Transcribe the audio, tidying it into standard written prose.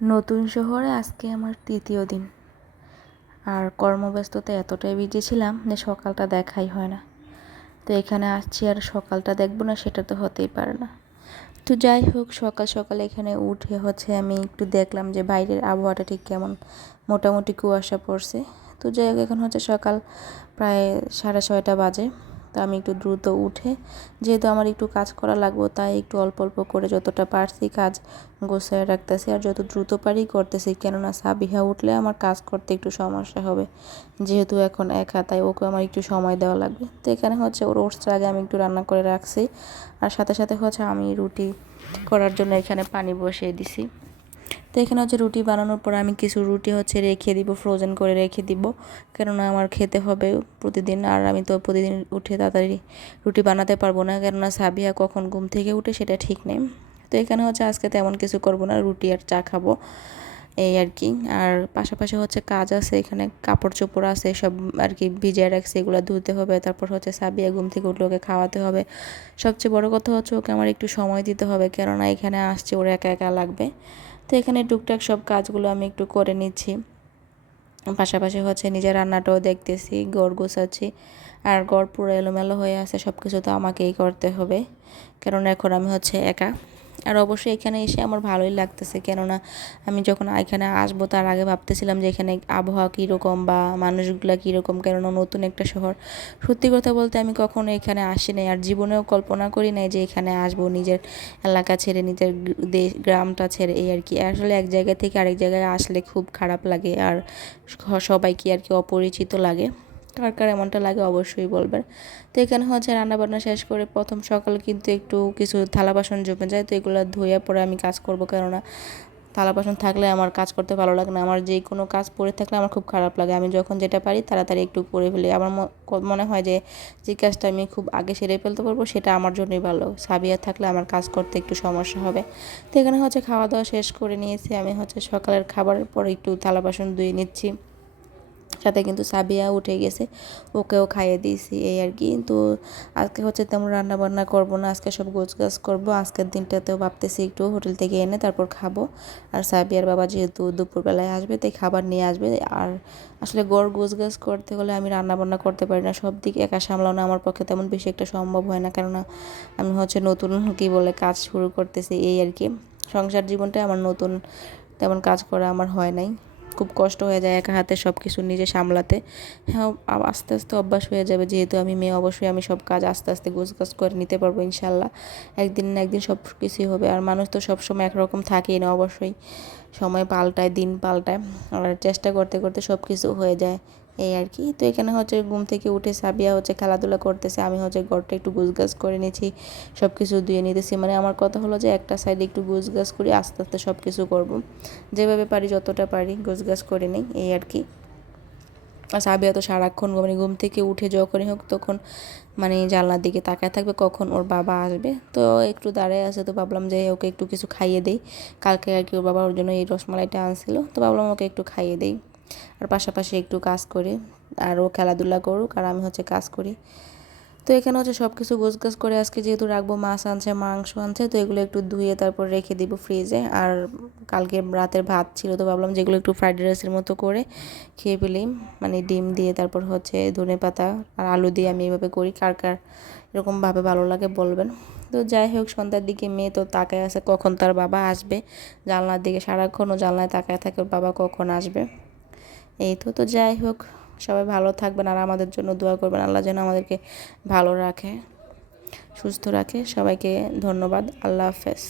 নতুন শহরে আজকে আমার তৃতীয় দিন। আর কর্মব্যস্ততায় এতটাই বিজি ছিলাম যে সকালটা দেখাই হয় না। তো এখানে আসছি আর সকালটা দেখবো না, সেটা তো হতেই পারে না। তো যাই হোক, সকাল সকাল এখানে উঠে আমি একটু দেখলাম যে বাইরের আবহাওয়াটা ঠিক কেমন। মোটামুটি কুয়াশা পড়ছে। তো যাই হোক, এখন সকাল প্রায় 6:30 বাজে। তো আমি একটু দ্রুত উঠে, যেহেতু আমার একটু কাজ করা লাগবে, তাই একটু অল্প অল্প করে যতটা পারছি কাজ গোছায় রাখতেছি, আর যত দ্রুত পারি করতেছি। কেননা সাবিহা উঠলে আমার কাজ করতে একটু সমস্যা হবে, যেহেতু এখন একা, তাই ওকে আমার একটু সময় দেওয়া লাগবে। তো এখানে ওর ওঠসার আগে আমি একটু রান্না করে রাখছি, আর সাথে সাথে আমি রুটি করার জন্য এখানে পানি বসিয়ে দিছি। তো এখানে রুটি বানানোর পর আমি কিছু রুটি রেখে দিব, ফ্রোজেন করে রেখে দিব, কেননা আমার খেতে হবে প্রতিদিন। আর আমি তো প্রতিদিন উঠে তাড়াতাড়ি রুটি বানাতে পারবো না, কেননা সাবিয়া কখন ঘুম থেকে উঠে সেটা ঠিক নেই। তো এখানে আজকে তেমন কিছু করব না, রুটি আর চা খাবো, এই আর কি। আর পাশাপাশি কাজ আছে, এখানে কাপড় চোপড় আছে সব আর কি ভিজিয়ে রাখছে, এগুলো ধুতে হবে। তারপর সাবিয়া ঘুম থেকে উঠলে ওকে খাওয়াতে হবে। সবচেয়ে বড় কথা ওকে আমার একটু সময় দিতে হবে, কেননা এখানে আসছে ওর একা একা লাগবে। তো এখানে টুকটাক সব কাজগুলো আমি একটু করে নিচ্ছি, পাশাপাশি নিজের রান্নাটাও দেখতেছি, ঘর গোছাচ্ছি। আর ঘর পুরো এলোমেলো হয়ে আছে, সব কিছু তো আমাকেই করতে হবে, কেননা এখন আমি একা। আর অবশ্যই এখানে এসে আমার ভালোই লাগতেছে, কেননা আমি যখন এখানে আসবো তার আগে ভাবতেছিলাম যে এখানে আবহাওয়া কীরকম বা মানুষগুলা কীরকম, কেননা নতুন একটা শহর। সত্যি কথা বলতে আমি কখনো এখানে আসি নাই, আর জীবনেও কল্পনা করি নাই যে এখানে আসবো, নিজের এলাকা ছেড়ে, নিজের দেশ গ্রামটা ছেড়ে, এই আর কি। আসলে এক জায়গা থেকে আরেক জায়গায় আসলে খুব খারাপ লাগে, আর সবাইকে আর কি অপরিচিত লাগে। কার কার এমনটা লাগে অবশ্যই বলবেন। তো এখানে রান্নাবান্না শেষ করে প্রথম সকাল কিন্তু একটু কিছু থালা বাসন জমে যায়, তো এগুলো ধুয়ে পরে আমি কাজ করব, কেননা থালা বাসন থাকলে আমার কাজ করতে ভালো লাগে না। আমার যে কোনো কাজ পড়ে থাকলে আমার খুব খারাপ লাগে। আমি যখন যেটা পারি তাড়াতাড়ি একটু করে ফেলি। আমার মনে হয় যে যে কাজটা আমি খুব আগে সেরে ফেলতে পারবো সেটা আমার জন্যই ভালো। সাবিয়া থাকলে আমার কাজ করতে একটু সমস্যা হবে। তো এখানে খাওয়া দাওয়া শেষ করে নিয়েছি আমি। সকালের খাবারের পর একটু থালা বাসন ধুয়ে নিচ্ছি, সাথে কিন্তু সাবিয়া উঠে গেছে, ওকেও খাইয়ে দিয়েছি, এই আর কি। তো আজকে তেমন রান্না বান্না করবো না, আজকে সব গোছগাছ করবো। আজকের দিনটাতেও ভাবতেছি একটু হোটেল থেকে এনে তারপর খাবো। আর সাবিয়ার বাবা যেহেতু দুপুরবেলায় আসবে, তাই খাবার নিয়ে আসবে। আর আসলে গড় গোছগাছ করতে হলে আমি রান্না বান্না করতে পারি না, সব দিক একা সামলানো আমার পক্ষে তেমন বেশি একটা সম্ভব হয় না, কেননা আমি নতুন কী বলে কাজ শুরু করতেছি, এই আর কি। সংসার জীবনটাই আমার নতুন, তেমন কাজ করা আমার হয় নাই। খুব কষ্ট হয়ে যায় একা হাতে সব কিছু নিজে সামলাতে। হ্যাঁ, আস্তে আস্তে অভ্যাস হয়ে যাবে, যেহেতু আমি মেয়ে, অবশ্যই আমি সব কাজ আস্তে আস্তে গোছগাছ করে নিতে পারবো ইনশাল্লাহ। একদিন না একদিন সব কিছুই হবে। আর মানুষ তো সবসময় একরকম থাকেই না, অবশ্যই সময় পাল্টায়, দিন পাল্টায়, আর চেষ্টা করতে করতে সব কিছু হয়ে যায়, এই আর কি। তো এখানে ঘুম থেকে উঠে সাবিয়া খেলাধুলা করতেছে, আমি ঘরটা একটু গুছগাছ করে নিয়েছি, সব কিছু ধুয়ে নিতেছি। মানে আমার কথা হলো যে একটা সাইডে একটু গুছগাছ করি, আস্তে আস্তে সব কিছু করবো, যেভাবে পারি যতটা পারি গুছগাছ করে নিই, এই আর কি। আর সাবিয়া তো সারাক্ষণ ঘুম থেকে উঠে যখনই হোক তখন জানলার দিকে তাকায় থাকবে কখন ওর বাবা আসবে। তো একটু দাঁড়ায় আছে, তো ভাবলাম যে ওকে একটু কিছু খাইয়ে দেই। কালকে আর কি ওর বাবা ওর জন্য এই রসমালাইটা আনছিল, তো ভাবলাম ওকে একটু খাইয়ে দেই, আর পাশাপাশি একটু কাজ করি। আর ও খেলাধুলা করুক, আর আমি কাজ করি। তো এখানে সব কিছু গোছগাছ করে আজকে যেহেতু রাখবো, মাছ আনছে, মাংস আনছে, তো এগুলো একটু ধুয়ে তারপর রেখে দিব ফ্রিজে। আর কালকে রাতের ভাত ছিল, তো ভাবলাম যেগুলো একটু ফ্রাইড রাইসের মতো করে খেয়ে ফেলি, ডিম দিয়ে, তারপর ধনেপাতা আর আলু দিয়ে আমি এইভাবে করি। কার কার এরকমভাবে ভালো লাগে বলবেন। তো যাই হোক, সন্ধ্যার দিকে মেয়ে তো তাকায় আছে কখন তার বাবা আসবে, জানলার দিকে সারাক্ষণ ও জানলায় তাকায় থাকে ওর বাবা কখন আসবে, এই তো। তো যাই হোক, সবাই ভালো থাকবেন, আর আমাদের জন্য দোয়া করবেন, আল্লাহ যেন আমাদেরকে ভালো রাখে, সুস্থ রাখে। সবাইকে ধন্যবাদ, আল্লাহ হাফেজ।